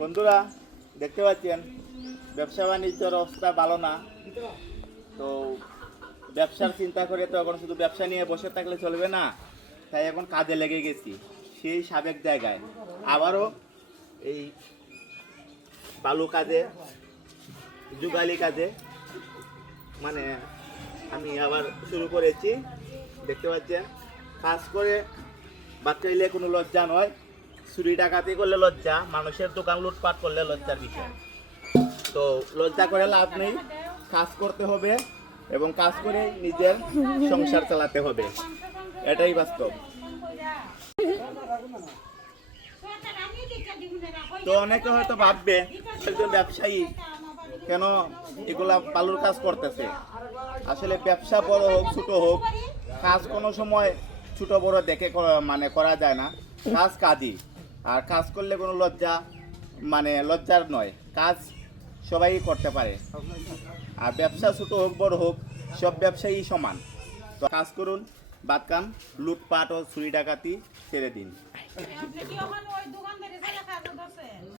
বন্ধুরা দেখতে পাচ্ছেন ব্যবসা বাণিজ্যের অবস্থা ভালো না। তো ব্যবসার চিন্তা করে তো এখন শুধু ব্যবসা নিয়ে বসে থাকলে চলবে না, তাই এখন কাজে লেগে গেছি সেই সাবেক জায়গায়। আবারও এই বালু কাজে, যুগালি কাজে মানে আমি আবার শুরু করেছি। দেখতে পাচ্ছেন কাজ করে বাচ্চাইলে কোনো লজ্জা নয়, চুরি ডাকাতি করলে লজ্জা, মানুষের দোকান লুটপাট করলে লজ্জার বিষয়। তো লজ্জা করে লাভ নেই, কাজ করতে হবে এবং কাজ করে নিজের সংসার চালাতে হবে, এটাই বাস্তব। তো অনেকে হয়তো ভাববে একজন ব্যবসায়ী কেন এগুলা বালুর কাজ করতেছে। আসলে ব্যবসা বড় হোক ছোট হোক, কাজ কোনো সময় ছোট বড় দেখে মানে করা যায় না। কাজ কাজই, আর কাজ করলে কোনো লজ্জার নয়, কাজ সবাই করতে পারে। আর ব্যবসা ছোট হোক বড় হোক, সব ব্যবসায়ী সমান। তো কাজ করুন, বাদ কান লুটপাট ও চুরি ডাকাতি ছেড়ে দিন।